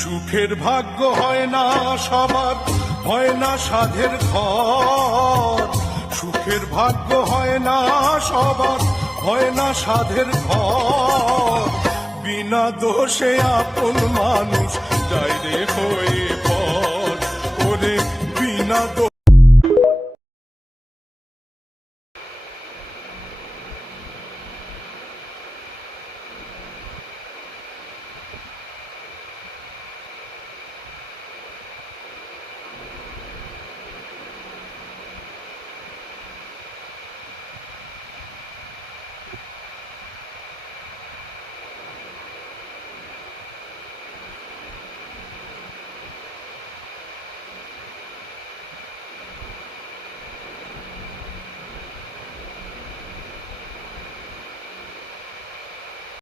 সুখের ভাগ্য হয় না সবার, হয় না সাধের ঘর। সুখের ভাগ্য হয় না সবার, হয় না সাধের ঘর। বিনা দোষে আপন মানুষ যায় রে হয়ে পর, ওরে বিনা দোষে